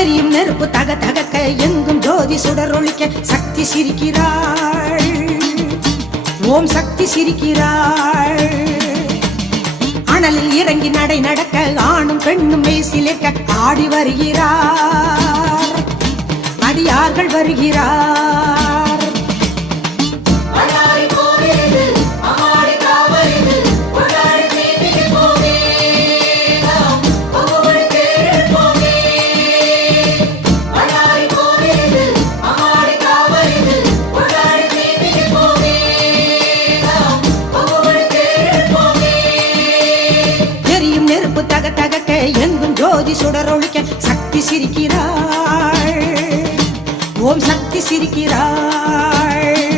எரியும் நெருப்பு தக தகக்க எங்கும் ஜோதி சுடரொளிக்க சக்தி சிரிக்கிறாள். ஓம் சக்தி சிரிக்கிறாள். அனலில் இறங்கி நடை நடக்க ஆணும் பெண்ணும் மேசிலிருக்க ஆடி வருகிறார். அடியார்கள் வருகிறார். நெருப்பு தக தகக்க எங்கும் ஜோதி சுடரொளிக்க சக்தி சிரிக்கிறாள். ஓம் சக்தி சிரிக்கிறாள்.